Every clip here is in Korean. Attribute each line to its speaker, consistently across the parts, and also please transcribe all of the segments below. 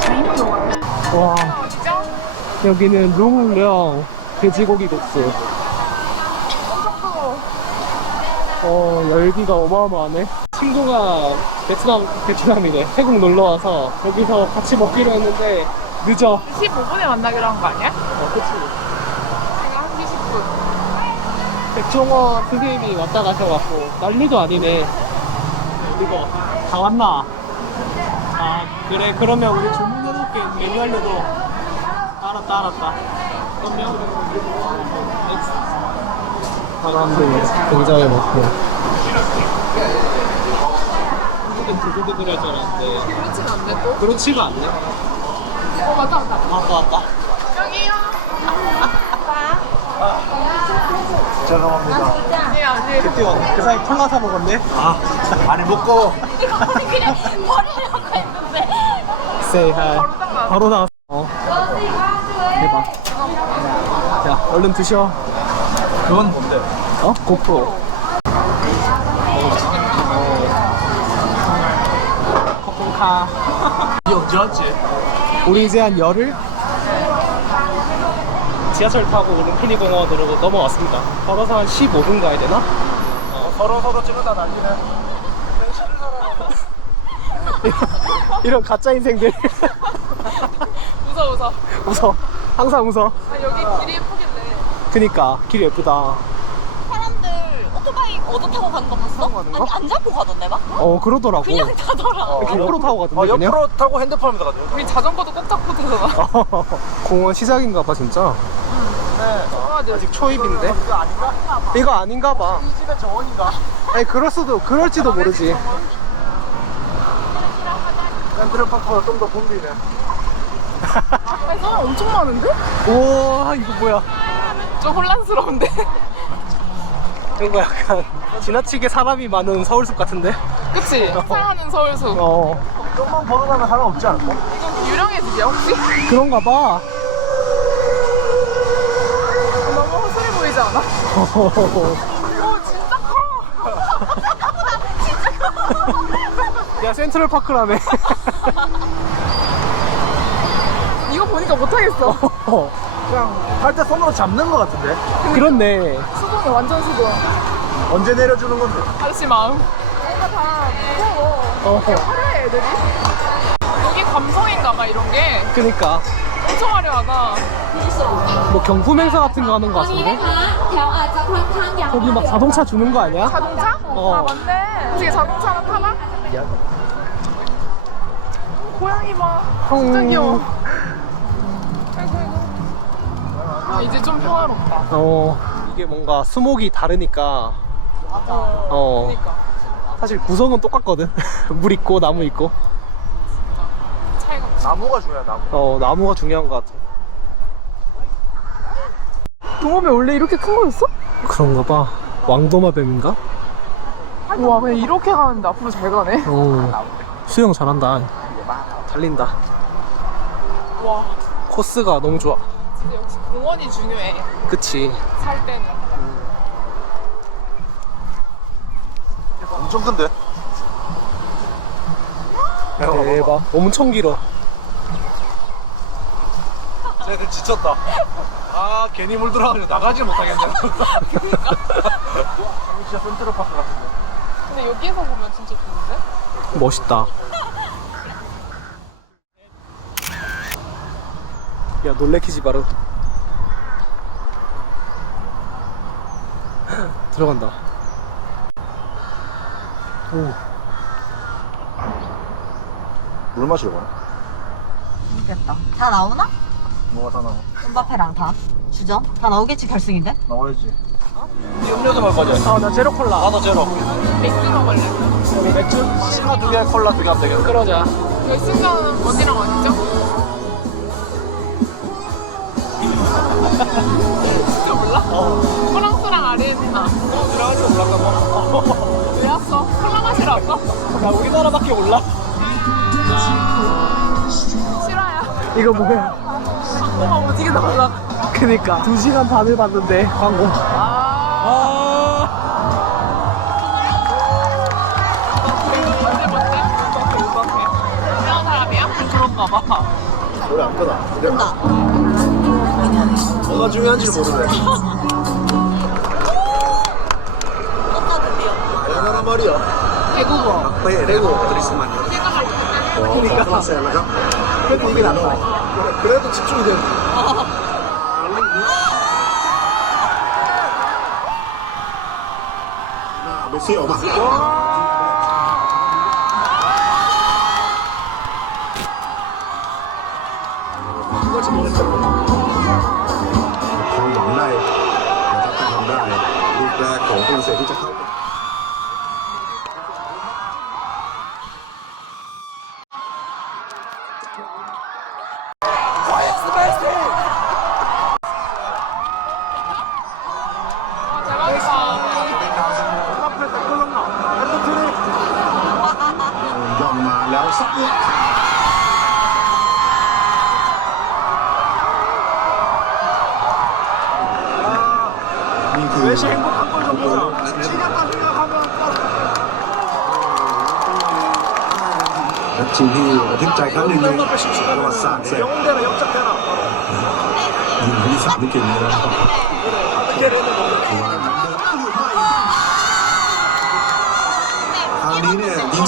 Speaker 1: Train doors.
Speaker 2: 와 여기는 룽령 돼지고기 국수 어 열기가 어마어마하네 친구가 베트남 베트남이래 태국 놀러 와서 여기서 같이 먹기로 했는데 늦어
Speaker 3: 15분에 만나기로 한 거 아니야?
Speaker 2: 어 그치
Speaker 3: 제가 1시 10분.
Speaker 2: 백종원 선생님이 왔다 가셔갖고 난리도 아니네 이거 다 왔나? 아 그래 그러면 우리 주문해놓을게. 메뉴 알려줘 알았다 알았다. 그러면 사람들이 굉장히 많고. 한국은 두고두고 할줄 알았는데.
Speaker 3: 그렇지는 않네 또.
Speaker 2: 그렇지가 않네.
Speaker 3: 어 맞다 맞다.
Speaker 2: 왔다 왔다.
Speaker 3: 여기요.
Speaker 4: 죄송합니다.
Speaker 3: 아니 아니.
Speaker 2: 뛰어 그 사이 콜라 사 먹었네?
Speaker 4: 아, 아니 먹고.
Speaker 5: 그냥 버리려고 했는데
Speaker 2: Say hi
Speaker 3: 바로 딱 나왔어.
Speaker 2: 어. 대박 자 얼른 드셔
Speaker 4: 그건 뭔데?
Speaker 2: 어? 고프로 커플카
Speaker 4: 이 언제 왔지?
Speaker 2: 우리 이제 한 열흘? 지하철 타고 릉피니 공원으로 넘어왔습니다 걸어서 한 15분 가야 되나?
Speaker 4: 서로 서로 찍으다 난리네.
Speaker 2: 이런 가짜 인생들
Speaker 3: 웃어 웃어.
Speaker 2: 웃어 항상 웃어
Speaker 3: 아 여기 길이 예쁘길래.
Speaker 2: 그니까 길 예쁘다
Speaker 5: 사람들 오토바이 얻어 타고 가는 거 봤어?
Speaker 2: 가는 거?
Speaker 5: 아니 안 잡고 가던데 막?
Speaker 2: 어 그러더라고
Speaker 5: 그냥 타더라
Speaker 2: 옆으로 타고 가던데
Speaker 4: 아,
Speaker 2: 그냥
Speaker 4: 옆으로 타고 핸드폰입니다 가지고.
Speaker 3: 우리 자전거도 꼭 잡고 타잖아.
Speaker 2: 공원 시작인가 봐 진짜
Speaker 3: 아, 네.
Speaker 2: 아직 초입인데
Speaker 4: 이거 아닌가?
Speaker 2: 이거 아닌가 봐
Speaker 4: 이 집의 정원인가?
Speaker 2: 아니 그럴 수도 그럴지도 모르지
Speaker 4: 샌드럴파크보다 좀더 붐비네.
Speaker 3: 아니 사람 엄청 많은데?
Speaker 2: 우와 이거 뭐야
Speaker 3: 좀 혼란스러운데.
Speaker 2: 이거 약간 지나치게 사람이 많은 서울숲 같은데
Speaker 3: 그치? 사랑하는 서울숲.
Speaker 2: 어
Speaker 4: 좀만 걸어가면 사람 없지 않을까?
Speaker 3: 이건 유령의 집이야 혹시?
Speaker 2: 그런가 봐
Speaker 3: 너무 허술해 보이지 않아? 어 진짜 커.
Speaker 2: 야 센트럴 파크라며
Speaker 3: 이거 보니까 못하겠어.
Speaker 4: 그냥 할 때 손으로 잡는 것 같은데.
Speaker 2: 그렇네
Speaker 3: 수동이 완전 수동.
Speaker 4: 언제 내려주는 건데?
Speaker 3: 아저씨 마음. 뭔가 다 무서워.
Speaker 2: 어
Speaker 3: 화려해 애들이. 여기 감성인가 봐 이런 게
Speaker 2: 그니까
Speaker 3: 엄청 화려하다.
Speaker 2: 뭐 경품 행사 같은 거 하는 거
Speaker 5: วันนี้
Speaker 2: 같은데
Speaker 5: นะคะแถวอาจจะค่อนข้างยาว
Speaker 2: 거기 막 자동차 주는 거 아니야?
Speaker 3: 자동차?
Speaker 2: 어.
Speaker 3: 아 맞네. 어떻게 자동차 하나 타봐? 고양이 봐. 진짜
Speaker 2: 음.
Speaker 3: 귀여워. 아이고 아이고. 아, 이제 좀 평화롭다.
Speaker 2: 어 이게 뭔가 수목이 다르니까 어
Speaker 3: 그러니까
Speaker 2: 사실 구성은 똑같거든 물 있고 나무 있고
Speaker 3: 차이가 없어.
Speaker 4: 나무가 중요해, 나무.
Speaker 2: 어 나무가 중요한 것 같아
Speaker 3: 동업이 원래 이렇게 큰 거였어?
Speaker 2: 그런가 봐 왕도마뱀인가?
Speaker 3: 와 그냥 이렇게 가는데 앞으로 잘 가네.
Speaker 2: 어 수영 잘한다 달린다
Speaker 3: 와
Speaker 2: 코스가 너무 좋아
Speaker 3: 진짜 역시 공원이 중요해.
Speaker 2: 그치
Speaker 3: 살 때는.
Speaker 4: 엄청 큰데?
Speaker 2: 대박 엄청 길어
Speaker 4: 쟤들 지쳤다. 아, 괜히 물 들어가지고 나가지 못하겠네. 진짜 샌드럴파크 같은데.
Speaker 3: 근데 여기에서 보면 진짜 좋은데?
Speaker 2: 멋있다 야 놀래키지 마라 들어간다
Speaker 4: 오물 마시러 가나?
Speaker 5: 됐다 다 나오나?
Speaker 4: 뭐가 다 나와?
Speaker 5: 음바페랑 다 주전? 다 나오겠지 결승인데?
Speaker 4: 나와야지. 이 음료도 먹을 거지?
Speaker 2: 아, 나 제로 콜라.
Speaker 4: 나도 제로.
Speaker 3: 맥주 먹을래.
Speaker 2: 맥주?
Speaker 4: 신화 두 개, 콜라 두 개 하면 되겠다.
Speaker 2: 그러자.
Speaker 3: 결승전은 어디랑 어디죠? 프랑스랑 아르헨티나.
Speaker 2: 들어갈 줄 몰랐다, 뭐.
Speaker 3: 왜 왔어? 콜라 마시러 왔어?
Speaker 2: 나 우리나라밖에 몰라.
Speaker 3: 실화야.
Speaker 2: 이거 뭐야?
Speaker 3: 광고가 오지게 나올라.
Speaker 2: 그니까. 2시간 반을 봤는데, 광고.
Speaker 3: 아.
Speaker 2: 아.
Speaker 3: 뭔데 뭔데? 그런가 봐.
Speaker 4: 노래 안 끄나? 된다. 뭐가 중요한지 모르네.
Speaker 5: 어디요?
Speaker 4: 대구고. 막바에 대구 드리스만. 그러니까. 그러니까. 그래도 이게 낫다. 그래도 집중이 되는 메시 어마.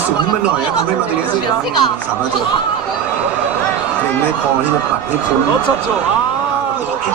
Speaker 4: สูงขึ้นมาหน่อยนะทำให้มาติเนสเนี่ยสามารถจะเล็งไม่พอที่จะปัดให้พ้น
Speaker 2: 놓쳤죠. 아,
Speaker 4: ที่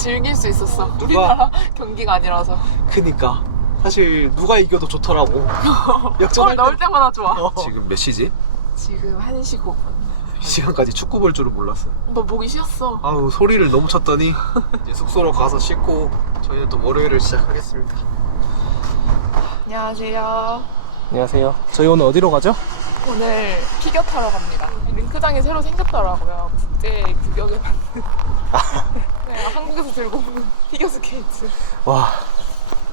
Speaker 3: 즐길 수 있었어. 우리나라 경기가 아니라서
Speaker 2: 그니까. 사실 누가 이겨도 좋더라고.
Speaker 3: 골
Speaker 2: 역전할
Speaker 3: 넣을
Speaker 2: 때.
Speaker 3: 때마다 좋아.
Speaker 2: 어.
Speaker 4: 지금 몇 시지?
Speaker 3: 지금 1시 5분.
Speaker 4: 이 시간까지 축구 볼 줄은 몰랐어요.
Speaker 3: 너 목이 쉬었어.
Speaker 4: 아우 소리를 너무 쳤더니 이제 숙소로 가서 씻고 저희는 또 월요일을 시작하겠습니다.
Speaker 3: 안녕하세요.
Speaker 2: 안녕하세요. 저희 오늘 어디로 가죠?
Speaker 3: 오늘 피겨 타러 갑니다. 링크장이 새로 생겼더라고요. 국제 규격을 받는. 네, 한국에서 들고 오는 피겨 스케이트.
Speaker 2: 와,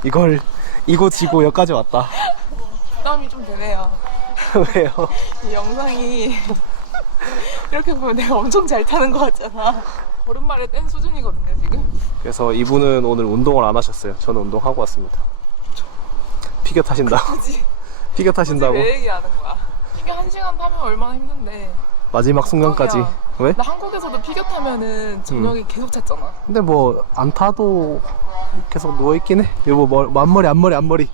Speaker 2: 이걸 이곳 지고 여기까지 왔다.
Speaker 3: 부담이 좀 되네요.
Speaker 2: 왜요?
Speaker 3: 이 영상이 이렇게 보면 내가 엄청 잘 타는 것 같잖아. 오랜만에 뗀 수준이거든요, 지금.
Speaker 2: 그래서 이분은 오늘 운동을 안 하셨어요. 저는 운동하고 왔습니다. 피겨 타신다고.
Speaker 3: 굳이,
Speaker 2: 피겨
Speaker 3: 굳이
Speaker 2: 타신다고.
Speaker 3: 왜 얘기하는 거야? 피겨 한 시간 타면 얼마나 힘든데.
Speaker 2: 마지막 순간까지.
Speaker 3: 걱정이야.
Speaker 2: 왜?
Speaker 3: 나 한국에서도 피겨 타면은 저녁에 계속 잤잖아.
Speaker 2: 근데 뭐 안 타도 계속 누워 있긴 해. 여보 머, 앞머리 앞머리 앞머리.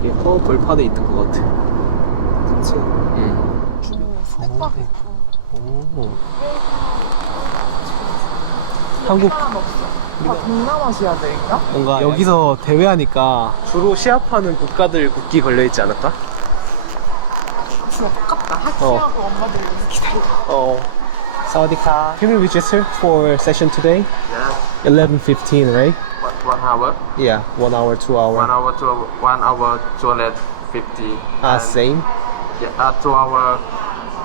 Speaker 2: 이게 또 벌판에 있는 것 같아.
Speaker 3: 그치?
Speaker 2: 응.
Speaker 3: 오, 스낵바도 있고.
Speaker 2: 오. 한국
Speaker 3: 사람 없어. 다 동남아시아들인가?
Speaker 2: 뭔가 여기서 대회하니까 주로 시합하는 국가들 국기 걸려 있지 않을까?
Speaker 3: 진짜 똑같다. 하키하고 엄마들 여기서 기다려.
Speaker 2: 어. 사우디카. Can we register for session today?
Speaker 6: Yeah,
Speaker 2: 11:15, right?
Speaker 6: one, one hour,
Speaker 2: Yeah, one hour, two hour.
Speaker 6: one hour to one hour two hundred fifty.
Speaker 2: Ah, same.
Speaker 6: Yeah, uh, two hour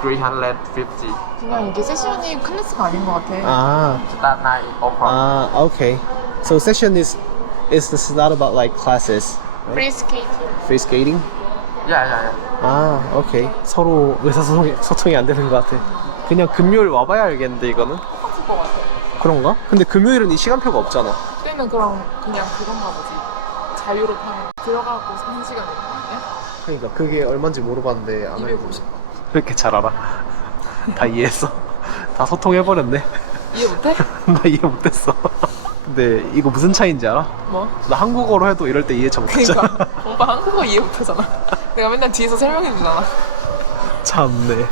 Speaker 6: three hundred fifty.
Speaker 3: 그냥 이게 세션이 클래스가 아닌 것 같아.
Speaker 2: Ah,
Speaker 6: Start nine o'clock.
Speaker 2: ah, okay. So session is is this not about like classes,
Speaker 3: 프리 스케이트.
Speaker 2: free skating?
Speaker 6: Yeah, yeah, yeah.
Speaker 2: 아, 오케이. 서로 의사소통이 소통이 안 되는 것 같아. 그냥 금요일 와봐야 알겠는데 이거는
Speaker 3: 똑같을 것 같아.
Speaker 2: 그런가? 근데 금요일은 이 시간표가 없잖아.
Speaker 3: 그때는 그럼 그냥 그건가 보지. 자유로 타면 들어가고 한 시간 이런 거 아니야?
Speaker 2: 그러니까 그게 얼마인지 물어봤는데 안 알고
Speaker 3: 250원.
Speaker 2: 왜 이렇게 잘 알아? 다 이해했어. 다 소통해버렸네.
Speaker 3: 이해 못해?
Speaker 2: 나 이해 못했어. 근데 이거 무슨 차이인지 알아?
Speaker 3: 뭐?
Speaker 2: 나 한국어로 해도 이럴 때 이해 잘 못하잖아.
Speaker 3: 그니까 오빠 한국어 이해 못하잖아. 내가 맨날 뒤에서 설명해 주잖아.
Speaker 2: 참네.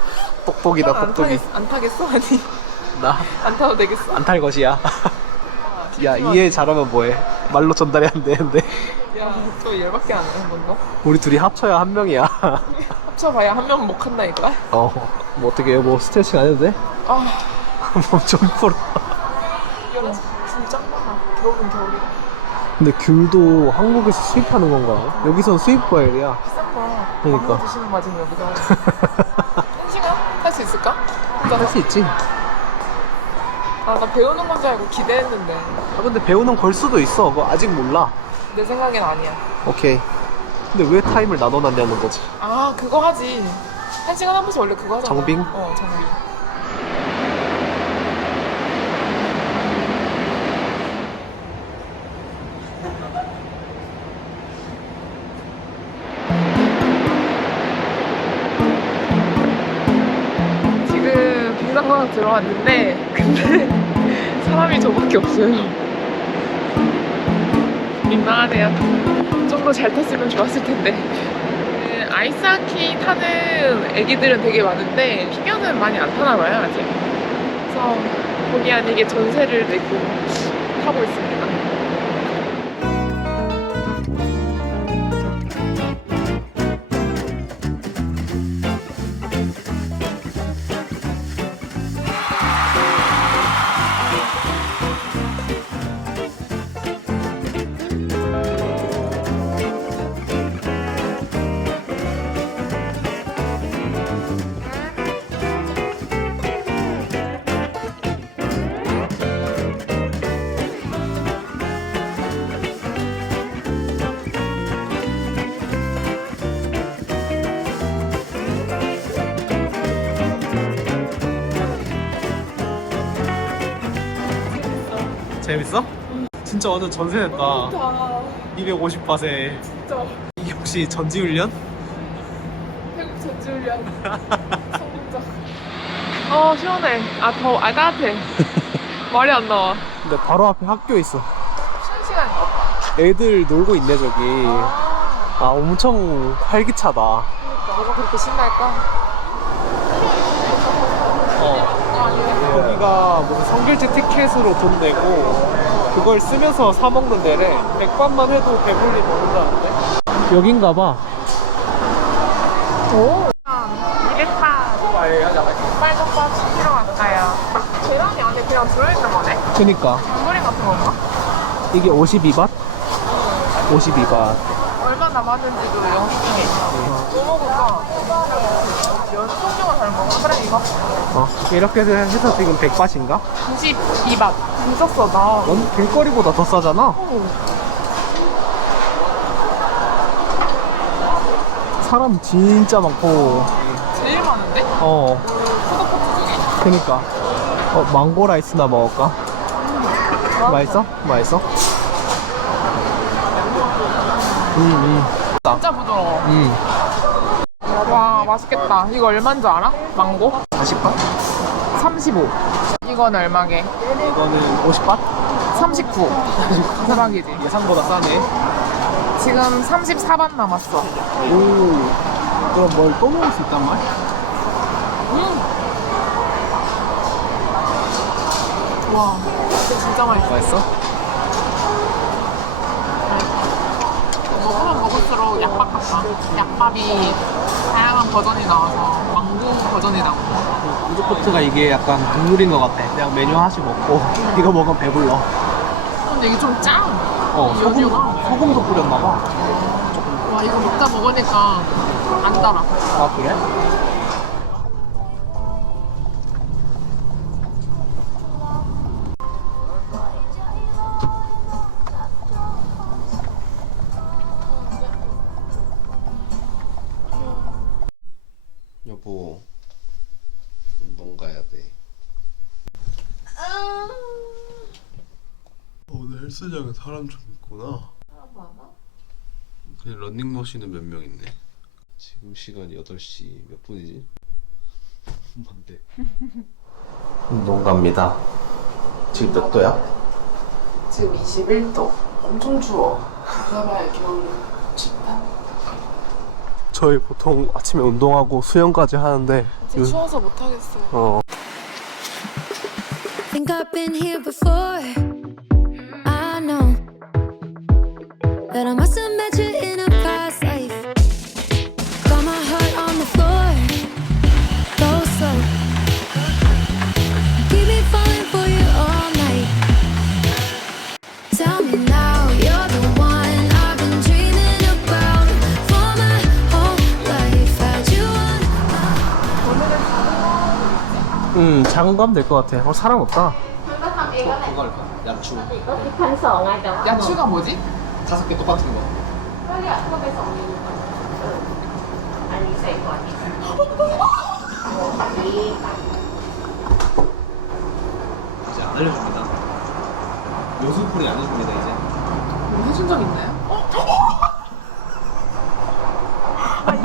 Speaker 2: 똑똑이다
Speaker 3: 안
Speaker 2: 똑똑이.
Speaker 3: 타겠, 안 타겠어? 아니 나안 타도 되겠어?
Speaker 2: 안탈 것이야. 야 이해 잘하면 뭐해? 말로 전달이 안 되는데.
Speaker 3: 야저 열받게 안 해, 한 번도.
Speaker 2: 우리 둘이 합쳐야 한 명이야.
Speaker 3: 합쳐봐야 한 명은 못 한다니까.
Speaker 2: 어. 뭐 어떻게 해? 뭐 스트레칭 안 해도 돼?
Speaker 3: 아
Speaker 2: 몸좀 풀어.
Speaker 3: 여름 진짜 많아. 겨울은 겨울이라.
Speaker 2: 근데 귤도 한국에서 수입하는 건가? 여기선 수입 과일이야. 그러니까.
Speaker 3: 밥만 드시는 맛은 여기서 한 시간 탈수 있을까?
Speaker 2: 할 수 있지.
Speaker 3: 아, 나 배우는 건 줄 알고 기대했는데.
Speaker 2: 아 근데 배우는 걸 수도 있어. 그거 아직 몰라.
Speaker 3: 내 생각엔 아니야.
Speaker 2: 오케이. 근데 왜 타임을 나눠놨냐는 거지.
Speaker 3: 아, 그거 하지. 한 시간 한 번씩 원래 그거 하잖아.
Speaker 2: 정빙?
Speaker 3: 어, 정빙. 빙상광 들어왔는데 근데 사람이 저밖에 없어요. 민망하네요. 좀 더 잘 탔으면 좋았을 텐데. 그 아이스하키 타는 애기들은 되게 많은데 피겨는 많이 안 타나 봐요 아직. 그래서 본의 아니게 전세를 내고 타고 있습니다.
Speaker 2: 진짜 완전 전세냈다. 250바세.
Speaker 3: 진짜
Speaker 2: 이게 혹시 전지훈련?
Speaker 3: 태국 전지훈련 성공적. 어 시원해. 아 더워. 아 따뜻해. 말이 안 나와.
Speaker 2: 근데 바로 앞에 학교 있어.
Speaker 3: 쉬는 시간인가 봐.
Speaker 2: 애들 놀고 있네 저기.
Speaker 3: 아,
Speaker 2: 아 엄청 활기차다.
Speaker 3: 그러니까 뭐가 그렇게 신날까?
Speaker 2: 어. 여기가 무슨 성길지 티켓으로 돈 내고 그걸 쓰면서 사 먹는 데래. 백반만 해도 배불리 먹는다는데. 여긴가 봐.
Speaker 3: 오. 이랬다. 빨간밥 시키러 왔어요. 계란이 안에 그냥 들어있는 거네?
Speaker 2: 그니까
Speaker 3: 국물이 같은 건가?
Speaker 2: 이게 52밭? 52밭.
Speaker 3: 얼마 남았는지도 영수증에 있어. 뭐 먹을까? 연속중을 잘 먹어. 그래 이거.
Speaker 2: 어, 이렇게 해서 지금 100밭인가?
Speaker 3: 92밭. 미쳤어 나.
Speaker 2: 원 길거리보다 더 싸잖아. 사람 진짜 많고.
Speaker 3: 제일 많은데?
Speaker 2: 어,
Speaker 3: 푸드코트 중에?
Speaker 2: 그니까. 어, 망고 라이스나 먹을까? 맛있어? 맛있어? 음, 음.
Speaker 3: 진짜 부드러워.
Speaker 2: 음.
Speaker 3: 와 맛있겠다. 이거 얼마인 줄 알아? 망고?
Speaker 2: 40밭?
Speaker 3: 35. 이건 얼마게?
Speaker 2: 이거는 50밭?
Speaker 3: 39. 대박이지.
Speaker 2: 예상보다 싸네.
Speaker 3: 지금 34반 남았어.
Speaker 2: 오. 그럼 뭘 또 먹을 수 있단 말?
Speaker 3: 와 진짜 맛있어.
Speaker 2: 맛있어?
Speaker 3: 먹으면 먹을수록 약밥 같다. 약밥이 다양한 버전이 나와서 망고 버전이 나오고.
Speaker 2: 우드코트가 이게 약간 국물인 것 같아. 그냥 메뉴 하나씩 먹고 이거 먹으면 배불러.
Speaker 3: 근데 이게 좀 짜.
Speaker 2: 어, 소금,
Speaker 3: 연유가.
Speaker 2: 소금도 뿌렸나 봐.
Speaker 3: 와 이거 먹다 먹으니까 안 달아.
Speaker 2: 아, 그래?
Speaker 7: 사람 좀 있구나. 사람 많아? 근데 런닝머신은 몇 명 있네. 지금 시간이 8시 몇 분이지? 뭔데? 운동 갑니다. 지금 몇 도야?
Speaker 3: 지금 21도. 엄청 추워. 누가봐야 겨울 춥다.
Speaker 2: 저희 보통 아침에 운동하고 수영까지 하는데 요-
Speaker 3: 추워서 못 하겠어요.
Speaker 2: 어,
Speaker 8: Think I've been here before. That I must have met you in a past life. Got my heart on the floor. Go slow. Keep me falling for you all night. Tell me now, you're the one I've been dreaming about for my whole life. Had you on my
Speaker 2: 음 작은 거 하면 될 것 같아 어 사람 없다
Speaker 7: 그거 할까? 야추
Speaker 3: 야추가 뭐지?
Speaker 7: 다섯 개 똑같은 거. 이제 안 알려줍니다. 요술풀이 안 해줍니다 이제.
Speaker 3: 뭐 해준 적 있나요? 어?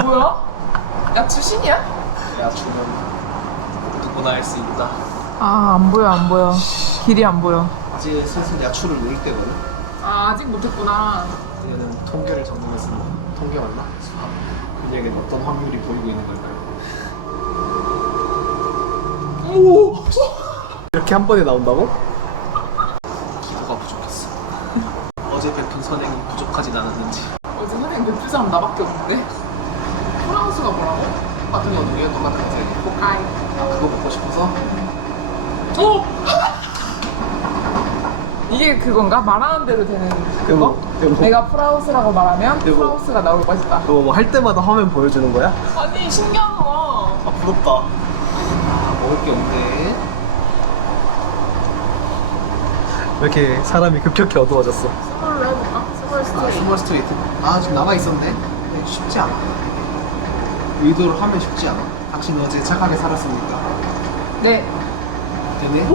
Speaker 3: 뭐야? 야추 신이야?
Speaker 7: 야추는 누구나 할 수 있다.
Speaker 3: 아 안 보여 안 보여. 길이 안 보여.
Speaker 7: 이제 슬슬 야추를 누릴 때거든
Speaker 3: 아 아직 못했구나
Speaker 7: 얘는 통계를 적용했습니다 통계 맞나? 그에게 어떤 확률이 보이고 있는 걸까요?
Speaker 2: 이렇게 한 번에 나온다고?
Speaker 7: 기도가 부족했어 어제 베푼 선행이 부족하진 않았는지
Speaker 3: 어제 선생님 베풀 사람 나밖에 없는데 프랑스가 뭐라고?
Speaker 7: 똑같은 거 누리는 똑같은
Speaker 3: 아이
Speaker 7: 아 그거 먹고 싶어서?
Speaker 3: 오! 이게 그건가? 말하는 대로 되는 그거?
Speaker 2: 여보.
Speaker 3: 내가 프라우스라고 말하면
Speaker 2: 여보.
Speaker 3: 프라우스가 나올 것이다
Speaker 2: 그거 뭐할 때마다 화면 보여주는 거야?
Speaker 3: 아니 신기하다
Speaker 2: 아 부럽다
Speaker 7: 아 먹을 게 없네
Speaker 2: 왜 이렇게 사람이 급격히 어두워졌어
Speaker 3: 스몰로 해볼까? 스몰
Speaker 7: 아
Speaker 3: 스토리
Speaker 7: 스몰 스트레이트 아 지금 남아 있었네 네, 쉽지 않아 의도를 하면 쉽지 않아 당신 어제 착하게 살았습니까?
Speaker 3: 네
Speaker 7: 되네?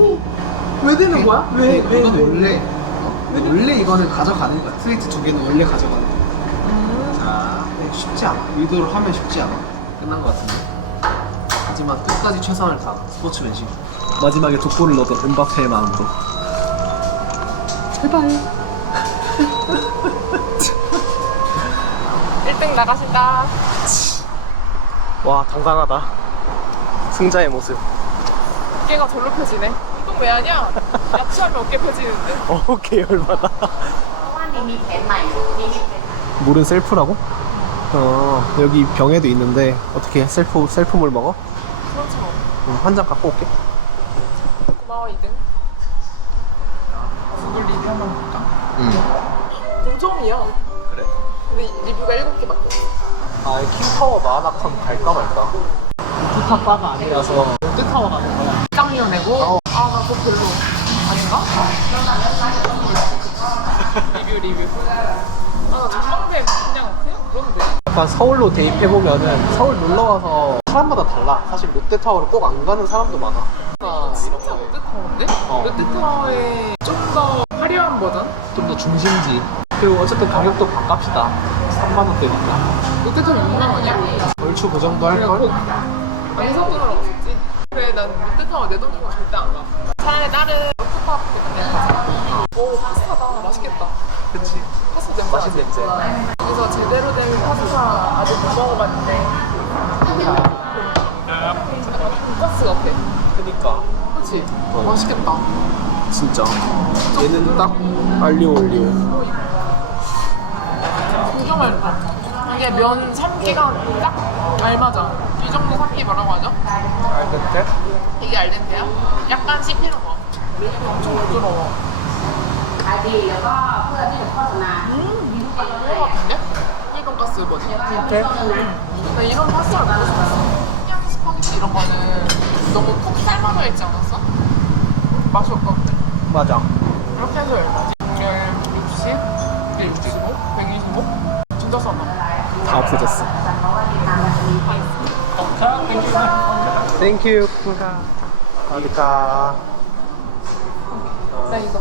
Speaker 3: 왜 되는 거야? 왜?
Speaker 7: 네,
Speaker 3: 왜?
Speaker 7: 이건
Speaker 3: 왜?
Speaker 7: 원래 어, 원래 이거는 가져가는 거야 스트레이트 두 개는 원래 가져가는 거야
Speaker 3: 음.
Speaker 7: 자 네, 쉽지 않아 의도를 하면 쉽지 않아 끝난 것 같은데 하지만 끝까지 최선을 다 스포츠맨십
Speaker 2: 마지막에 독골을 넣었던 은바페의 마음으로
Speaker 3: 제발 1등 나가신다
Speaker 2: 와 당당하다 승자의 모습
Speaker 3: 어깨가 절로 펴지네 운동 왜 하냐? 야치하면 어깨 펴지는데?
Speaker 2: 어 계열마다 물은 셀프라고? 어 여기 병에도 있는데 어떻게 셀프 셀프물 먹어?
Speaker 3: 그렇죠.
Speaker 2: 한잔 갖고 올게.
Speaker 3: 고마워 2등 구글 리뷰 한번 볼까?
Speaker 7: 응.
Speaker 3: 동점이야.
Speaker 2: 그래?
Speaker 3: 근데 리뷰가 7개밖에 없어.
Speaker 2: 아 킹타워 마하나칸 갈까 말까? 푸타바가 아니라서. 롯데타워 가는 거야
Speaker 3: 짱이어 내고. 아나 그거 별로 아닌가? 리뷰 리뷰 아나 전망대 그냥 그냥 그런데
Speaker 2: 약간 서울로 대입해보면은 서울 놀러와서 사람마다 달라 사실 롯데타워를 꼭 안 가는 사람도 많아 아,
Speaker 3: 진짜 롯데타워인데?
Speaker 2: 어.
Speaker 3: 롯데타워의 좀 더 화려한 버전?
Speaker 2: 좀더 중심지 그리고 어쨌든 가격도 반값이다 3만원대니까
Speaker 3: 롯데타워 6만 원이야?
Speaker 2: 얼추 그 정도 할걸?
Speaker 3: 안성돈을 없었지 그래 난 롯데타워 내돈 주고 절대 안 가. 차라리 다른 롯데파크 그냥 가자. 오 파스타다. 맛있겠다.
Speaker 2: 그치.
Speaker 3: 파스타 냄새. 나지?
Speaker 2: 냄새.
Speaker 3: 여기서 제대로 된 파스타 아직 못 먹어봤는데. 약간 돈가스 같아
Speaker 2: 그니까.
Speaker 3: 그치? 맛있겠다.
Speaker 2: 진짜. 얘는 딱 알리오 올리오.
Speaker 3: 진짜 맛있다 이게 면 삶기가 딱 알맞아 이 정도 삶기 뭐라고 하죠?
Speaker 2: 알덴테?
Speaker 3: 이게 알덴테야? 약간 씹히는 거 엄청 부드러워 음, 이거 같은데? 꿀돈가스 뭐지? 이렇게? 나 이런 파스타를 먹고 싶었어 그냥 스파게티 이런 거는 너무 푹 삶아져 있지 않았어? 맛이 없던데
Speaker 2: 맞아
Speaker 3: 이렇게 해서 얼마지? 160? 165? 125? 진짜 싸다
Speaker 2: 다 없어졌어 땡큐 쿠가 어디가
Speaker 3: 나 이거.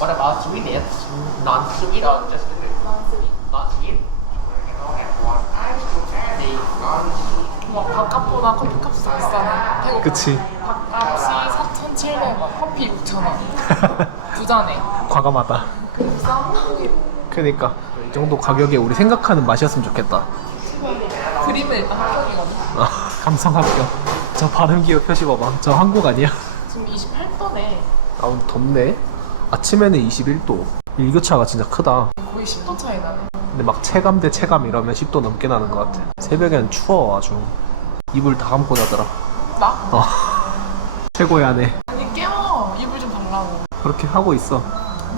Speaker 6: What about sweetness? Non-sweet or just non-sweet? Not sweet.
Speaker 3: 와 밥값보다 커피값이 더 비싸네 태국
Speaker 2: 그치.
Speaker 3: 밥값이 4,700원 커피 6,000원. 두 잔에
Speaker 2: 과감하다.
Speaker 3: 비싼 한국이
Speaker 2: 그니까. 이 정도 가격에 우리 생각하는 맛이었으면 좋겠다
Speaker 3: 그림은 일단 합격이거든
Speaker 2: 아, 감성합격 저 발음기호 표시 봐봐. 저 한국 아니야?
Speaker 3: 지금 28도네
Speaker 2: 아 오늘 덥네. 아침에는 21도. 일교차가 진짜 크다.
Speaker 3: 거의 10도 차이 나네.
Speaker 2: 근데 막 체감 대 체감 이러면 10도 넘게 나는 것 같아. 새벽에는 추워 아주. 이불 다 감고 자더라.
Speaker 3: 나?
Speaker 2: 어. 최고의 아내.
Speaker 3: 아니 깨워. 이불 좀 달라고.
Speaker 2: 그렇게 하고 있어.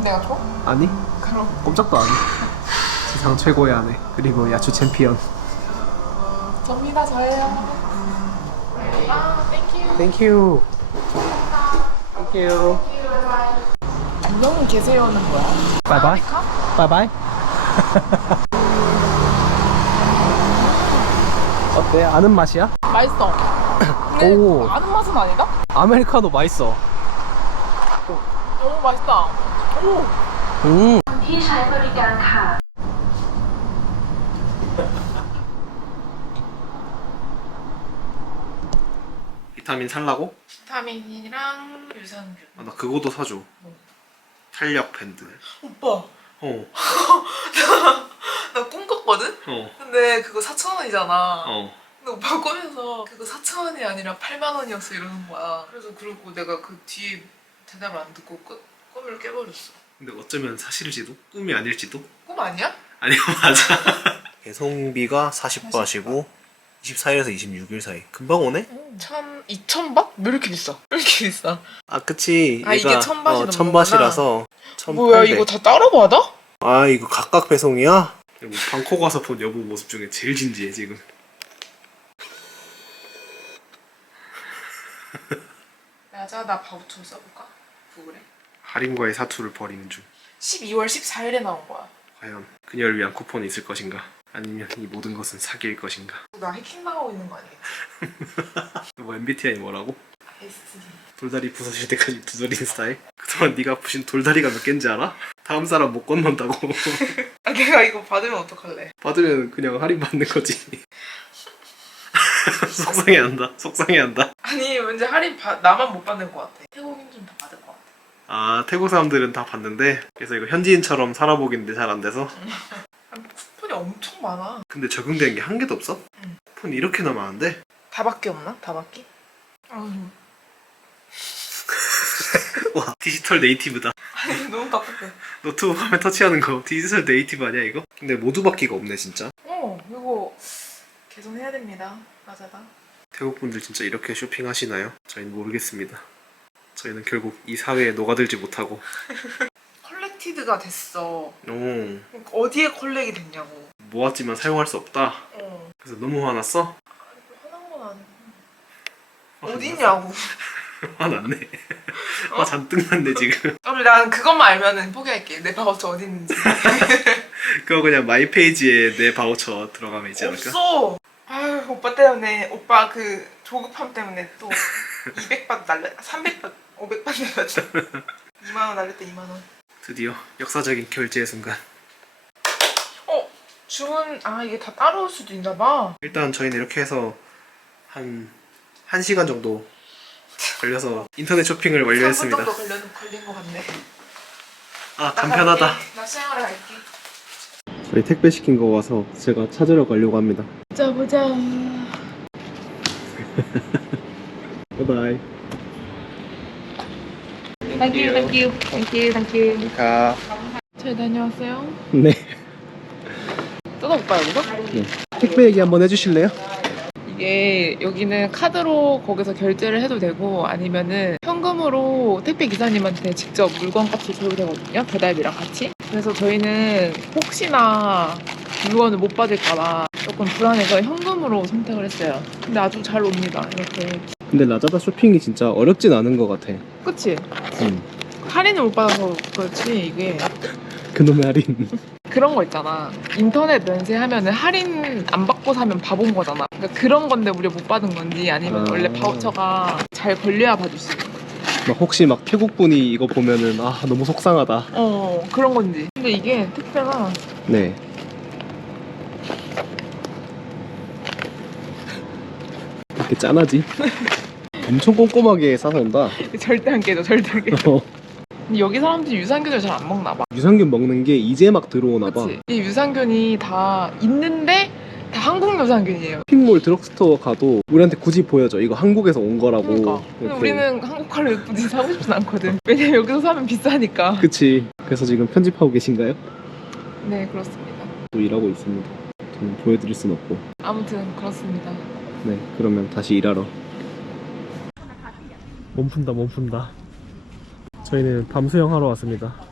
Speaker 3: 내가 줘?
Speaker 2: 아니?
Speaker 3: 그럼.
Speaker 2: 꼼짝도 안 해. 지상 최고의 아내. 그리고 야추 챔피언
Speaker 3: 접니다 저예요 아 땡큐
Speaker 2: 땡큐
Speaker 9: 땡큐.
Speaker 3: 안녕히 계세요는 뭐야?
Speaker 9: 바이바이. 바이바이. 어때? 아는 맛이야?
Speaker 3: 맛있어. 근데
Speaker 9: 오.
Speaker 3: 아는 맛은 아니다?
Speaker 9: 아메리카노 맛있어.
Speaker 3: 너무 맛있다. 오.
Speaker 9: 음.
Speaker 10: ที่ใช้บริการค่ะ
Speaker 2: 비타민 살라고?
Speaker 3: 비타민이랑 유산균.
Speaker 2: 아, 나 그거도 사줘. 탄력 밴드.
Speaker 3: 오빠,
Speaker 2: 어,
Speaker 3: 나 꿈 꿨거든?
Speaker 2: 어,
Speaker 3: 근데 그거 4,000원이잖아.
Speaker 2: 어.
Speaker 3: 근데 오빠 꿈에서 그거 4,000원이 아니라 8만 원이었어 이러는 거야. 그래서 그러고 내가 그 뒤에 대답을 안 듣고 끝, 꿈을 깨버렸어.
Speaker 2: 근데 어쩌면 사실일지도? 꿈이 아닐지도?
Speaker 3: 꿈 아니야?
Speaker 2: 아니요, 맞아. 배송비가 40바시고 24일에서 26일 사이. 금방 오네?
Speaker 3: 천, 2,000바? 왜 이렇게 비싸? 왜 이렇게 비싸?
Speaker 2: 아, 그치.
Speaker 3: 아, 이게
Speaker 2: 얘가,
Speaker 3: 천 바시
Speaker 2: 어,
Speaker 3: 넘는
Speaker 2: 천 바시라서.
Speaker 3: 뭐야 이거 다 따로 받아?
Speaker 2: 아, 이거 각각 배송이야? 뭐 방콕 와서 본 여보 모습 중에 제일 진지해, 지금.
Speaker 3: 라자다 바우처 써볼까? 구글에.
Speaker 2: 할인과의 사투를 벌이는 중.
Speaker 3: 12월 14일에 나온 거야.
Speaker 2: 과연 그녀를 위한 쿠폰이 있을 것인가? 아니면 이 모든 것은 사기일 것인가?
Speaker 3: 나 해킹 당하고 있는 거 아니겠지?
Speaker 2: 뭐 MBTI 뭐라고?
Speaker 3: SD.
Speaker 2: 돌다리 부서질 때까지 두드리는 스타일? 그동안 네가 부신 돌다리가 몇 개인지 알아? 다음 사람 못 건넌다고
Speaker 3: 아 내가 이거 받으면 어떡할래?
Speaker 2: 받으면 그냥 할인 받는 거지 속상해한다 속상해한다
Speaker 3: 아니 왠지 할인 바, 나만 못 받는 것 같아. 태국인들은 다 받을 것 같아.
Speaker 2: 아 태국 사람들은 다 봤는데 그래서 이거 현지인처럼 살아보기인데 잘 안 돼서
Speaker 3: 엄청 많아.
Speaker 2: 근데 적용된 게 한 개도 없어?
Speaker 3: 응.
Speaker 2: 폰 이렇게나 많은데?
Speaker 3: 다밖에 없나? 다밖에? 아유,
Speaker 2: 와 디지털 네이티브다
Speaker 3: 아니 너무 답답해.
Speaker 2: 노트북 화면 터치하는 거 디지털 네이티브 아니야 이거? 근데 모두 바퀴가 없네 진짜
Speaker 3: 어 이거 개선해야 됩니다. 맞아다.
Speaker 2: 태국 분들 진짜 이렇게 쇼핑하시나요? 저희는 모르겠습니다. 저희는 결국 이 사회에 녹아들지 못하고
Speaker 3: 컬렉티드가 됐어.
Speaker 2: 오
Speaker 3: 어디에 컬렉이 됐냐고.
Speaker 2: 모았지만 사용할 수 없다.
Speaker 3: 어.
Speaker 2: 그래서 너무 화났어?
Speaker 3: 화난 건 아니고. 어딨냐고.
Speaker 2: 화났네. 화 잔뜩 났네 지금.
Speaker 3: 그럼 난 그것만 알면은 포기할게. 내 바우처 어디 있는지.
Speaker 2: 그거 그냥 마이 페이지에 내 바우처 들어가면 있지 않을까?
Speaker 3: 없어. 아유 오빠 때문에 오빠 그 조급함 때문에 또 200바 날려 300바 500바 내가지고 2만 원 날렸다 2만 원.
Speaker 2: 드디어 역사적인 결제의 순간.
Speaker 3: 어 주문 아 이게 다 따로 올 수도 있나 봐.
Speaker 2: 일단 저희는 이렇게 해서 한 1시간 정도 걸려서 인터넷 쇼핑을
Speaker 3: 3분
Speaker 2: 완료했습니다.
Speaker 3: 정도 걸려 걸린 것 같네.
Speaker 2: 아 간편하다.
Speaker 3: 나갈게. 나 수영하러 갈게.
Speaker 2: 저희 택배 시킨 거 와서 제가 찾으러 가려고 합니다.
Speaker 3: 보자 보자.
Speaker 2: 바이바이.
Speaker 3: Thank you, thank you, thank you, thank you.
Speaker 2: 가.
Speaker 3: 잘 다녀왔어요.
Speaker 2: 네.
Speaker 3: 뜯어볼까요, 여기서?
Speaker 2: 택배 얘기 한번 해주실래요?
Speaker 3: 이게 여기는 카드로 거기서 결제를 해도 되고 아니면은 현금으로 택배 기사님한테 직접 물건값을 줘도 되거든요. 배달비랑 같이. 그래서 저희는 혹시나 물건을 못 받을까봐 조금 불안해서 현금으로 선택을 했어요. 근데 아주 잘 옵니다. 이렇게.
Speaker 2: 근데 라자다 쇼핑이 진짜 어렵진 않은 것 같아.
Speaker 3: 그치?
Speaker 2: 응.
Speaker 3: 할인을 못 받아서 그렇지 이게
Speaker 2: 그놈의 할인.
Speaker 3: 그런 거 있잖아. 인터넷 면세하면은 할인 안 받고 사면 바본 거잖아. 그러니까 그런 건데 우리가 못 받은 건지 아니면
Speaker 2: 아.
Speaker 3: 원래 바우처가 잘 걸려야 받을 수 있는.
Speaker 2: 막 혹시 막 태국 분이 이거 보면은 아 너무 속상하다.
Speaker 3: 어 그런 건지. 근데 이게 택배가
Speaker 2: 네. 이렇게 짠하지? 엄청 꼼꼼하게 싸서 온다.
Speaker 3: 절대 안 깨져 절대 안 깨져.
Speaker 2: 어.
Speaker 3: 근데 여기 사람들이 유산균을 잘 안 먹나 봐.
Speaker 2: 유산균 먹는 게 이제 막 들어오나 봐.
Speaker 3: 그치? 이 유산균이 다 있는데 다 한국 유산균이에요.
Speaker 2: 쇼핑몰 드럭스토어 가도 우리한테 굳이 보여줘. 이거 한국에서 온 거라고.
Speaker 3: 그러니까. 근데
Speaker 2: 이렇게.
Speaker 3: 우리는 한국 칼로 굳이 사고 싶진 않거든. 왜냐면 여기서 사면 비싸니까.
Speaker 2: 그치. 그래서 지금 편집하고 계신가요?
Speaker 3: 네 그렇습니다.
Speaker 2: 또 일하고 있습니다. 저는 보여드릴 순 없고.
Speaker 3: 아무튼 그렇습니다.
Speaker 2: 네, 그러면 다시 일하러. 몸 푼다, 몸 푼다. 저희는 밤 수영하러 왔습니다.